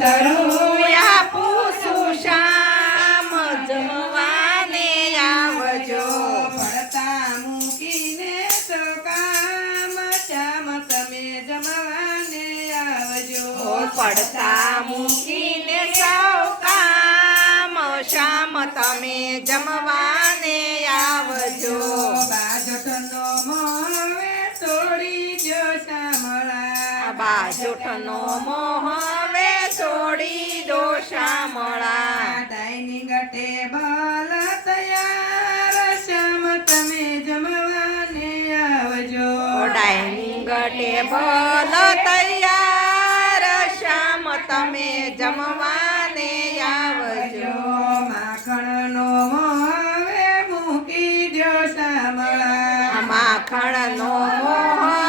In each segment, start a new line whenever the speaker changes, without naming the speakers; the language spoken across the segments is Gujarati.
આપું સુશામ જમવાને આવજો.
પડતા મૂકીને તો કામ શ્યામ તમે જમવાને આવજો.
પડતા મૂકીને સૌ કામ શામ તમે જમવાને આવજો.
બાજોટનો મોવે તોડી જો શામળા.
બાજુઠનો મોહવે છોડી દો દૈની
ગટે ટેબલ તૈયાર શ્યામ તમે જમવાને આવજો.
ડાઇનિંગ ટેબલ તૈયાર શામ તમે જમવાને આવજો.
માખણનો હવે મૂકી દો શામળા.
માખણનો મોહવે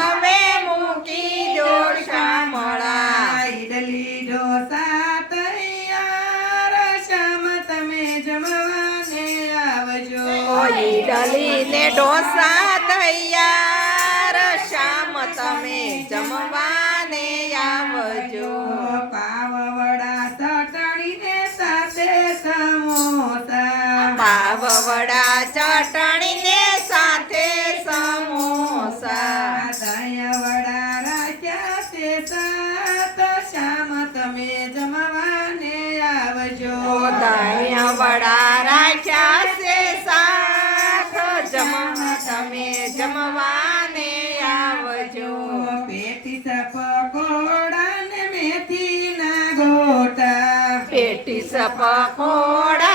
ઈડલી
ને ઢોસા તૈયાર. શામ તમે જમવાને આવજો.
પાવ વડા ચટણીને સાથે સમોસા.
પાવ વડા ચટણી ને સાથે સમોસા.
દહીં વડા રાખ્યા તે સાત શામ તમે જમવાને આવજો.
દહીં
પકોડા ને મેથીના ગોટા.
પેટી પકોડા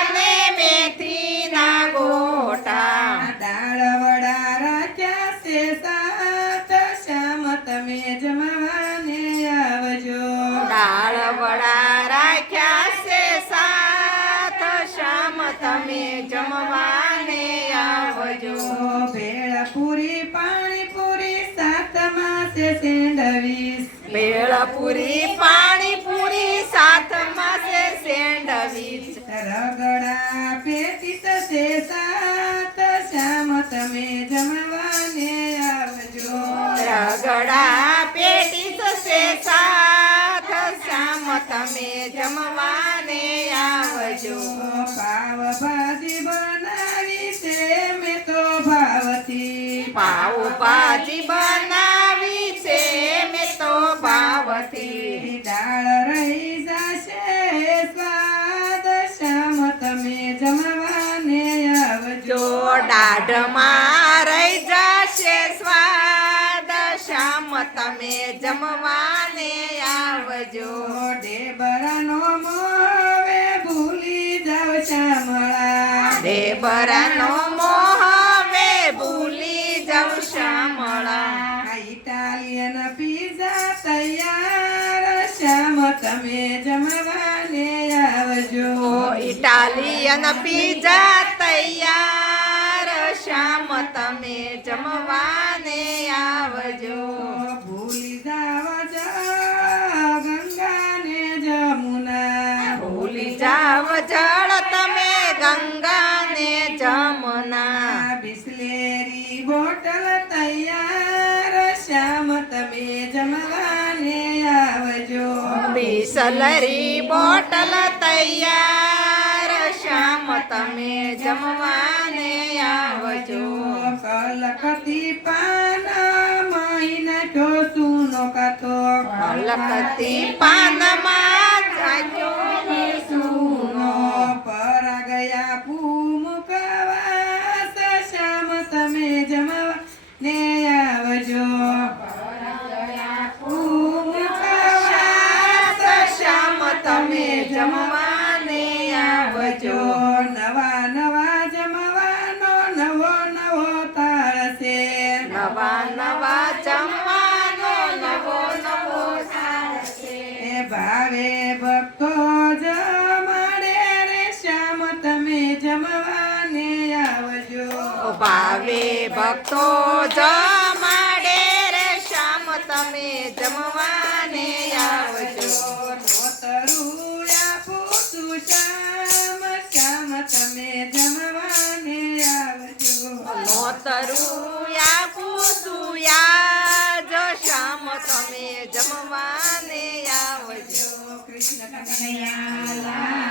માસે સેન્ડવીસ
ભેળપુરી પાણીપુરી સાથમાં છે સેન્ડવીચ
રગડા પેટીસ છે સાત શ્યામ તમે જમવાને આવજો.
રગડા પેટીસ છે સાથ શામ તમે જમવાને આવજો.
પાવ ભાજી બનાવી છે મેં તો ભાવથી.
પાવ ભાજી બનાવી દાઢમાં રહી જશે સ્વાદ. શામ તમે જમવાને આવજો.
ડેબરાનો મોહવે ભૂલી જાવ શ્યામળા.
દેબરાનો મોહ હવે ભૂલી જાવ શ્યામળા.
ઇટાલિયન પીઝા તૈયાર. શ્યામ તમે જમવાને આવજો.
ઇટાલિયન પીઝા તૈયાર. શામ તમે જમવાને આવજો.
ભૂલી જાવ જળ ગંગાને જમુના.
ભૂલી જાવ જળ તમે ગંગાને જમુના. જમના
બિસ્લેરી બોટલ તૈયાર શ્યામ તમે જમવાને આવજો.
બિસલરી બોટલ તૈયાર શામ તમે આવજો
કલકતી પાન મહિના તો સુનો કાતો
અલકતી પાનમાં જાજો
સુનો પર ગયા પૂમુકવાસ શ્યામ તમે જમવા ને આવજો. પૂમુકવાસ
શામ તમે જમવાને
ભાવે ભક્તો જમાડે રે શ્યામ તમે જમવાને આવજો.
ભાવે ભક્તો જમાડે રે શામ તમે જમવાને આવજો.
નોતરું આપું છું શ્યામ શ્યામ તમે જમવાને આવજો.
નોતરું આપું છું યાદ શામ તમે જમવાને
Percaya.